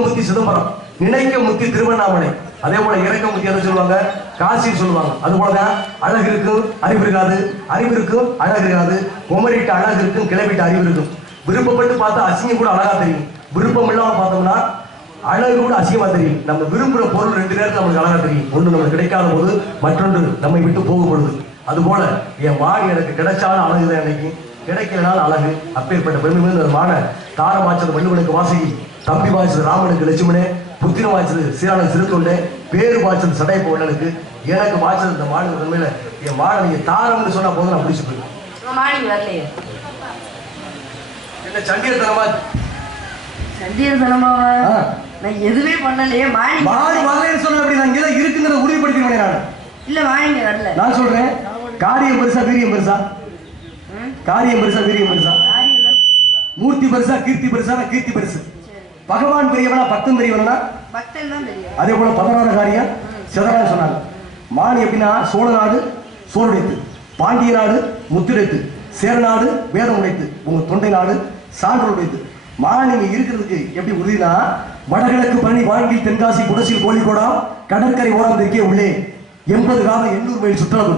முத்தி சிதம்பரம், நினைக்க முத்தி திருவண்ணாமலை, அதே போல இறக்க முத்தி என்ன சொல்லுவாங்க, காசி சொல்லுவாங்க. அது போலதான் அழகு இருக்கும் அறிவு இருக்காது, அறிவு இருக்கும் அழகு இருக்காது, குமரிட்டு அழகு இருக்கும் கிளப்பிட்டு அறிவு இருக்கும். விருப்பப்பட்டு பார்த்தா அசிங்கம் கூட அழகா தெரியும், விருப்பம் இல்லாம பார்த்தோம்னா அழகு கூட அசிங்கமா தெரியும். நம்ம விரும்புகிற பொருள் ரெண்டு நேரத்தில் நமக்கு அழகா தெரியும். ஒன்று நமக்கு கிடைக்காத போது மற்றொன்று நம்மை விட்டு போகப்படுது. அது போல என் மாடு எனக்கு கிடைச்சாலும் அழகுதான், எனக்கு கிடைக்கலனாலும் அழகு. அப்பேற்பட்ட பெருமை மான தார வாய்ச்சது வள்ளுவனுக்கு வாசகி, தம்பி வாய்ச்சது ராமனுக்கு லட்சுமணே, புத்திர வாய்ச்சது சீரான சிறுத்தொண்டே, பேரு வாய்ச்சது சடை போடலுக்கு, எனக்கு வாய்ச்சது இந்த மாடு தன்மையில என் மாடை நீங்க தாரம்னு சொன்னா போதும் நான் பிடிச்சு போயிருக்கேன். என்ன சண்டியத்தனமா சண்டியத்தனமாவா? நான் எதுவே பண்ணலையே. மாடி வரலன்னு சொன்ன அப்படி நான் இங்கே இருக்குங்கிறத உறுதிப்படுத்தினேன். நான் இல்ல மாடிங்க வரல. நான் சொல்றேன், காரியம் பெருசா வீரியம் பெருசா? காரியம் பெருசா வீரியம் பெருசா? மூர்த்தி பெருசா கீர்த்தி பெருசா? கீர்த்தி பெருசு. பகவான் பெரியவனா பக்தன் பெரியவனா? பக்தன் தான் பெரியவன். அதே போல 16 காரியம் சிதறா சொன்னாங்க. மான் எப்படின்னா சோழ நாடு சோறுடைத்து, பாண்டிய நாடு முத்துடைத்து, சேரநாடு வேதம் உடைத்து, உங்க தொண்டை நாடு சான்று உடைத்து. மான் நீங்க இருக்கிறதுக்கு எப்படி உறுதினா, வடகிழக்கு பழனி வாங்கில் தென்காசி குடசில் கோழிக்கோடா கடற்கரை ஓரம் தெற்கே உள்ளே 80 காலம் 800 மைல் சுற்றளவு.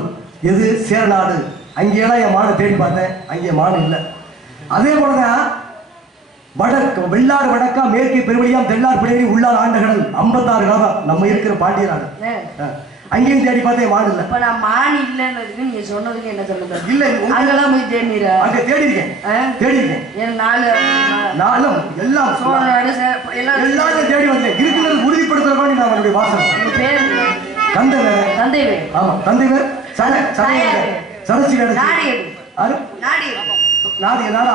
எது? சேரநாடு. அங்கேயெல்லாம் என் மானை தேடி பார்த்தேன், அங்கே மான் இல்லை. அதே போலதான் வடக்கு வெள்ளாறு வடக்கா மேற்கே பெருவழியாம் தெள்ளார் பிள்ளைவி உள்ளார் ஆண்ட கடல் 56 காலம் நம்ம இருக்கிற பாண்டிய நாடு. அங்கேயும் தேடி பார்த்தேன் மான் இல்லை. இப்ப நான் மான் இல்லைன்றதுக்கு நீங்க சொன்னதுக்கு என்ன சொல்லுங்க? இல்ல அங்கெல்லாம் போய் தேடிறா? அங்க தேடி இருக்கேன். என் நாலு எல்லாம் சோழ நாடு எல்லாரும் தேடி வந்தேன். இருக்கிறது உறுதிப்படுத்துறதுக்காண்டி நான் என்னுடைய வாசல் பேர் தந்தைவேர். தந்தைவேர். ஆமா தந்தைவேர். சரசி நாடு நாடா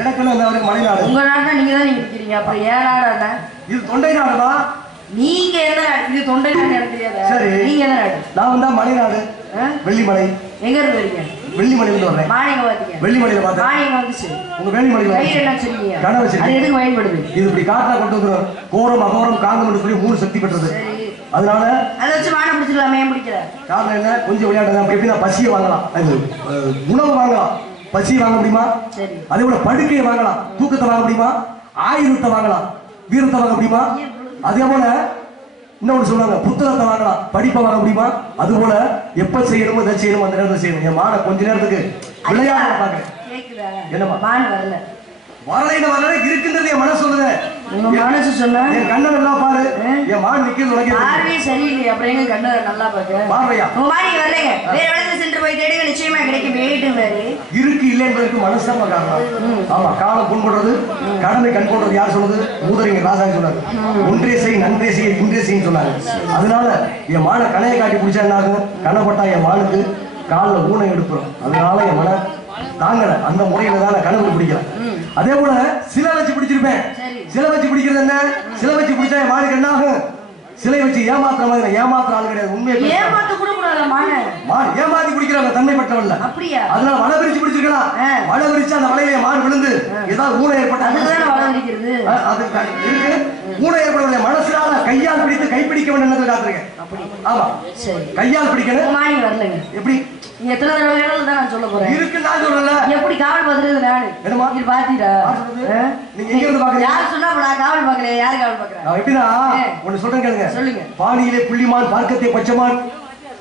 எனக்கு மலைநாடு. உங்க நாடு நீங்க தான் இருக்கிறீங்க. அப்புறம் ஏன் நாடா? இது தொண்டை நாடுதா? நீங்க என்ன? இது தொண்டை நாடு எனக்கு தெரியாது. சரி நீங்க என்ன நாடு? நான் வந்தா மலைநாடு, வெள்ளிமலை. எங்க இருந்து வரீங்க? வெள்ளிமலையில இருந்து வரேன். மானியம் பாத்தீங்க? வெள்ளிமலையில பார்த்தேன். மானியம் வந்துச்சு. உங்க வெள்ளிமலையில கையில என்ன சொல்றீங்க? கனவு வச்சு. அது எதுக்கு பயன்படுது? இது இப்படி காட்டா கொண்டு வந்துரும். கோரம் அகோரம் காந்தம் சொல்லி 3 சக்தி பெற்றது. அதனால அதை வச்சு மானை பிடிச்சிடலாமே. ஏன் பிடிக்கல? காரணம் என்ன? கொஞ்சம் விளையாடுங்க. அப்படி எப்படின்னா பசியை வாங்கலாம், உணவு வாங்கலாம், பசியை வாங்க முடியுமா? அதே போல படுக்கையை வாங்கலாம், தூக்கத்தை வாங்க முடியுமா? ஆயுதத்தை வாங்கலாம், வீரத்தை வாங்க முடியுமா? அதே போல இன்னொன்று சொல்லுவாங்க, புத்தகத்தை வாங்கலாம், படிப்பை வாங்க முடியுமா? அது போல எப்ப செய்யணுமோ எதை செய்யணுமோ அந்த நேரத்தை செய்யணும். என் மானை கொஞ்ச நேரத்துக்கு விளையாட பாக்குறேன். என்னமா மான் வரல? வரல இருக்குன்றது என் மனசு சொல்லுது. உங்க மனசு சொன்னா என் கண்ணை நல்லா பாரு. என் மான் நிக்கிறது உனக்கு பார்வை சரியில்லையே. அப்புறம் எங்க கண்ணை நல்லா பாக்க? பார்வையா? உங்க மாடி வரலைங்க. வேற இடத்துல சென்று போய் தேடுங்க, நிச்சயமா கிடைக்கும். வேட்டுவாரு இருக்கு இல்லை என்பதற்கு மனசு தான் காரணம். ஆமா, காலம் புண்படுறது கடமை கண் போடுறது யார் சொல்றது? மூதறிஞர் ராசாங்க சொன்னாரு. ஒன்றே செய் நன்றே செய் இன்றே செய்யும் சொன்னாங்க. அதனால என் மான கலையை காட்டி பிடிச்சா என்ன ஆகும்? கண்ணப்பட்டா என் மானுக்கு காலில் ஊனை எடுப்புறோம். அதனால என் மன தாங்கல. அந்த முறையில தான் நான் கனவு பிடிக்கிறேன். அதே போல சிலை வச்சு பிடிச்சிருப்பேன். சிலை வச்சு பிடிக்கிறது என்ன? சிலை வச்சு பிடிச்சா என் மானுக்கு என்ன ஆகும்? சிலை வச்சு ஏமாத்துற மாதிரி. ஏமாத்துற ஆள் கிடையாது. உண்மையை ஏமாத்த கூட கூடாது. மான் ஏமாத்தி பிடிக்கிறாங்க, தன்மை பெற்றவல்ல. அப்படியா? அதனால வலை விரிச்சு பிடிச்சிருக்கலாம். வலை விரிச்சு அந்த வலையில மான் விழுந்து ஏதாவது ஊனை ஏற்பட்ட அது இருக்கு. ஊனை ஏற்படவில்லை. மனசுனால கையால் பிடித்து கைப்பிடிக்க வேண்டும் காத்துருக்கேன். ஆமா, கையால் பிடிக்கணும். மானி வரலங்க. எப்படி? நீ எத்தனை தடவை வேணாலும் தான் நான் சொல்ல போறேன். இருக்கு நான் சொல்லல. எப்படி காவல் பாக்குறது? நானு என்னமா நீ பாத்தீரா? நீங்க எங்க இருந்து பாக்குறீங்க? யார் சொன்னா நான் காவல் பாக்குறேன்? யாரு காவல் பாக்குறா? எப்படினா ஒன்னு சொல்றேன் கேளுங்க. சொல்லுங்க. பாணியிலே புள்ளிமான் பார்க்கத்தே பச்சமான்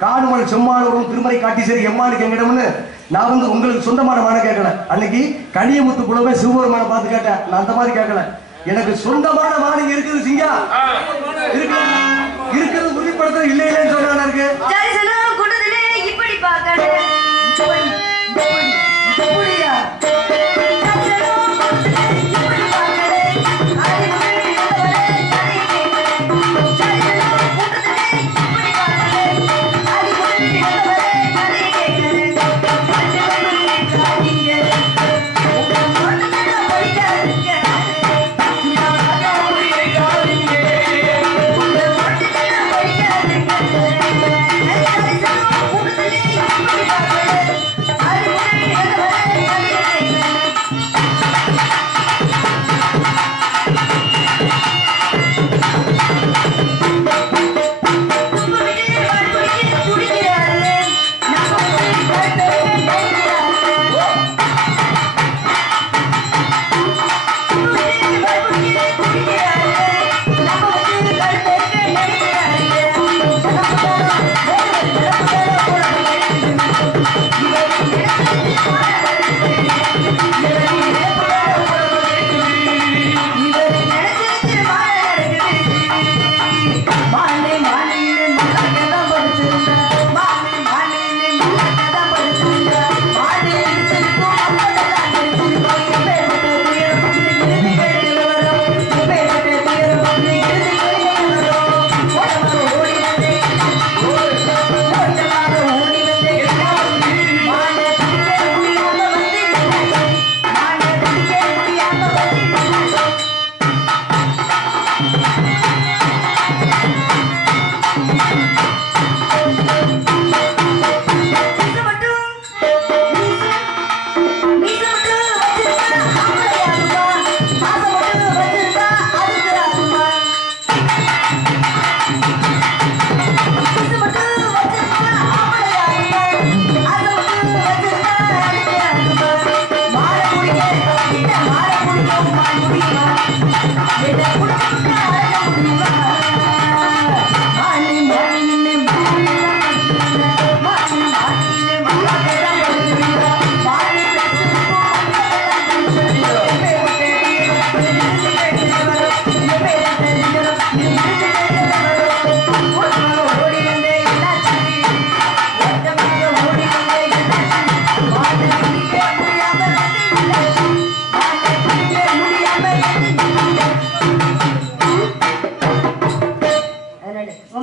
காணுமல் செம்மானவரும் திருமறை காட்டி சரி எம்மானுக்கு எங்கிடம்னு நான் வந்து உங்களுக்கு சொந்தமான மான கேட்கல. அன்னைக்கு கனியமுத்து குலவே சிவபெருமான பார்த்து கேட்டேன். நான் அந்த மாதிரி கேட்கல. எனக்கு சொந்தமான மானிங்க இருக்குது. சிங்கா இருக்கிறது உறுதிப்படுத்த இல்லை இல்லைன்னு சொல்றாங்க. இருக்கு கூட்டத்திலே இப்படி பார்க்கணும்.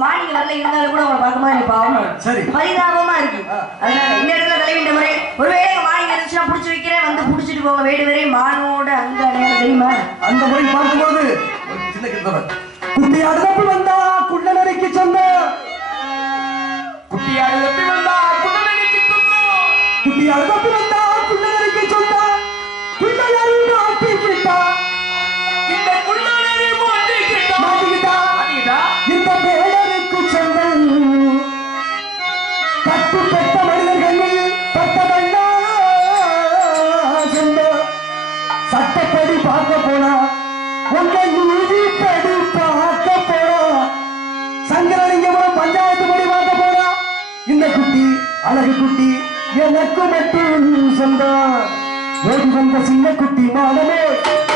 மார்னிங் வரல இருந்தாலும் கூட உங்களை பார்க்கும்போது எனக்கு பாவம் சரி பரிதாபமா இருக்கு. அதனால இந்த இடத்துல தலைவிட்ட முறை ஒருவேளை மார்னிங் இருந்துச்சுன்னா புடிச்சு வைக்கிறேன், வந்து புடிச்சிட்டு போங்க வீடு வரை மானோட அங்க அடையாளம் தெரியுமா? அந்த முறை பார்க்கும்போது சின்ன கிருத்தவர் குட்டியாடு தப்பி வந்தா குள்ளநரிக்கு சொந்த குட்டியாடு தப்பி வந்தா குள்ளநரிக்கு சொந்த குட்டியாடு தப்பி வந்தா குள்ளநரிக்கு சொந்த குள்ளநரி மாட்டிக்கிட்டா இந்த குள்ளநரி மாட்டிக்கிட்டா இந்த பேரனுக்கு சொந்தம் பட்டு பெற்ற மனிதர்கள் பட்டதல்லா சொந்தம் சட்டப்படி பார்க்க போனா உங்க நீதிப்படி பார்க்க போனா சங்கரலிங்கபுரம் பஞ்சாயத்து படி பார்க்க போனா இந்த குட்டி அழகு குட்டி எனக்கு மட்டும் சொந்தம் ஓடி வந்த சின்ன குட்டி மானமே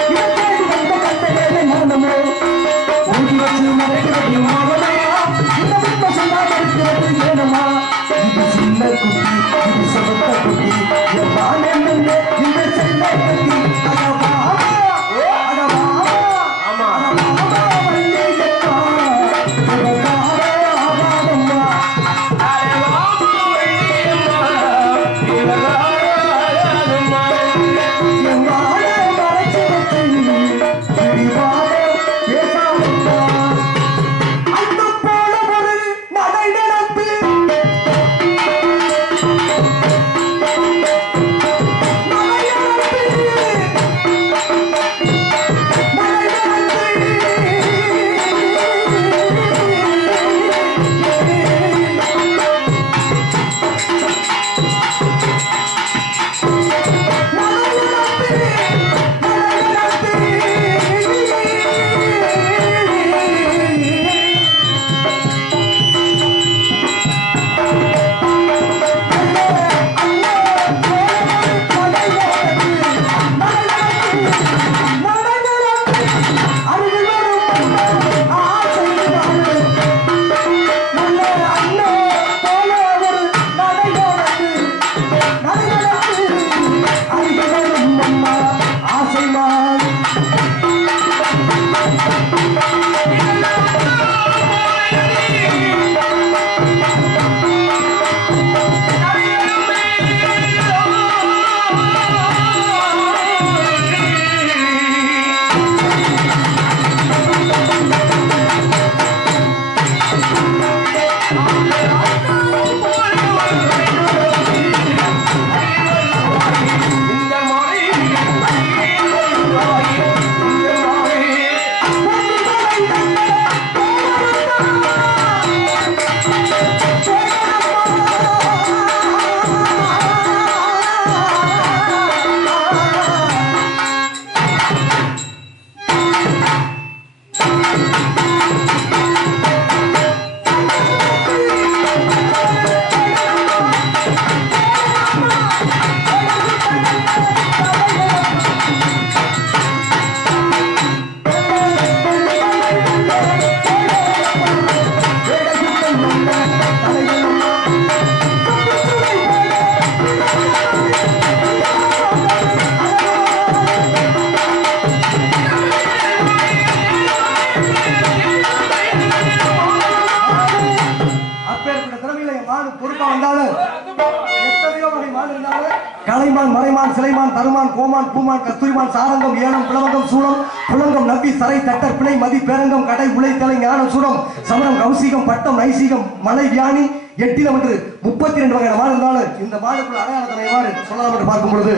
தேடி வந்த கந்த வேலை மானமே ஓடி வச்சு நடக்கிறது மானமா இந்த முத்த சொன்னா இருக்கிறது வேணுமா இது சின்ன குட்டி இது சொந்த குட்டி என் மானே இந்த செல்ல குட்டி அடவா கலைமான் மறைமான் சிலைமான் தருமான் கோமான் பூமான் கஸ்தூரிமான் சாரங்கம் ஏனம் பிளவங்கம் சூடம் புலங்கம் நவ்வி சரை தட்டர் பிணை மதி பேரங்கம் கடை உழைத்தலை ஞானம் சூடம் சமரம் கௌசிகம் பட்டம் நைசீகம் மலை வியானி எட்டிலம் என்று 32 வகையான மாடு இருந்தாலும் இந்த மாடுக்குள்ள அடையாளத்தை எவ்வாறு சொல்லலாம் என்று பார்க்கும் பொழுது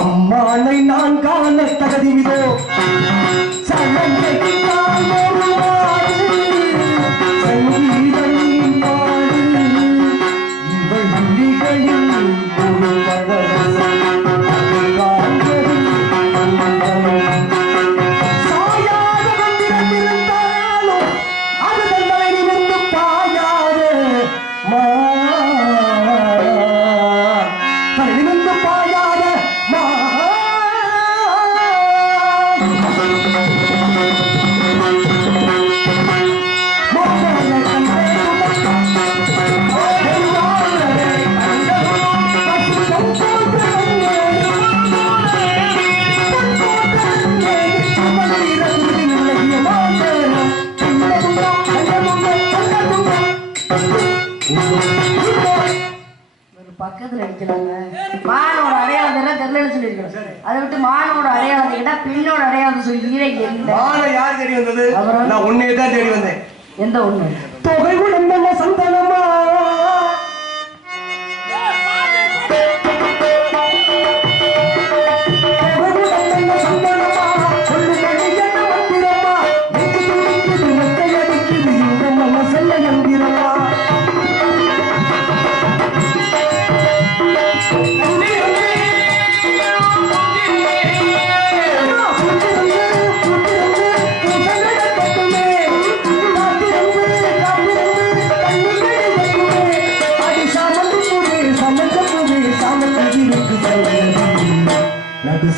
அம்மானை நான் காண தகுதிவிதோ சலங்கைக்கு நான் ஒரு பாடு சங்கீதம் பாடு இவள் விழிகளில் ஒரு பழரசம் அது காண்பது சாயாத வந்திருந்தாலும் அது தங்களை நிமிர்ந்து பாயாத நிமிர்ந்து பாயாத பக்கத்துல அடிக்கிறாங்க. மானோட அடையாளத்தை தெரியலன்னு சொல்லியிருக்கிறேன். அதை விட்டு மானோட அடையாளத்தை கேட்டா பெண்ணோட அடையாளத்தை சொல்லிக்கிறேன். மானை யார் தேடி வந்தது? அப்புறம்? நான் உன்னையே தான் தேடி வந்தேன். எந்த ஒண்ணு? தொகை உடம்பல சந்தனமா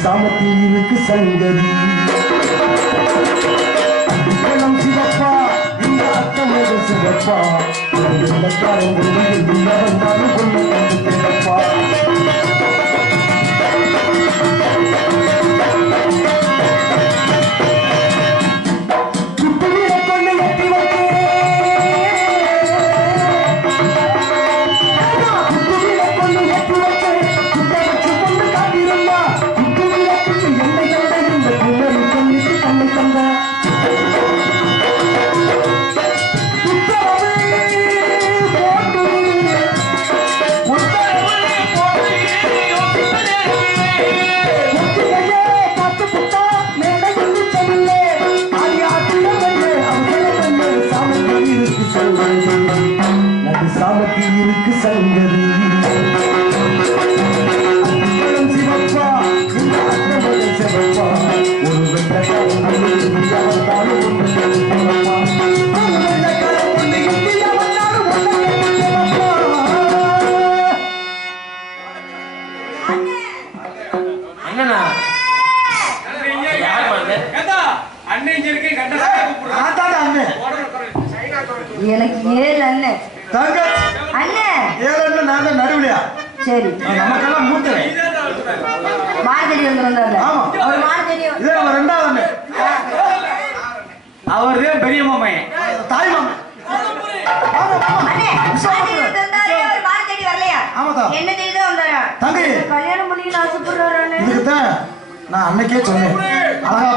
சாமத்தில் இருக்கு சங்கதி குளம் சிவப்பா இந்த அத்தமது சிவப்பா வந்தாலும் கொண்டு சிவப்பா சாமத்தில் இருக்கு சங்கதி சிவப்பா இந்த அத்தமது சிவப்பா ஒரு எனக்கு 7 அண்ணன். அண்ணன் 7 நான் தான் நடுவுலையா? சரி, நமக்கெல்லாம் மூத்தவே மார்கழி வந்தாரு. ஆமா, அவர் மார்கழி இதே அவர் 2வது அண்ணன். அவர் தான் பெரிய மாமையன், தாய் மாமன். என்ன தெரியுதோ வந்தாரா? தங்கை கல்யாணம் பண்ணிக்கணும் ஆசைப்படுறாரு. இதுக்குதான் நான் அன்னைக்கே சொன்னேன், அழகா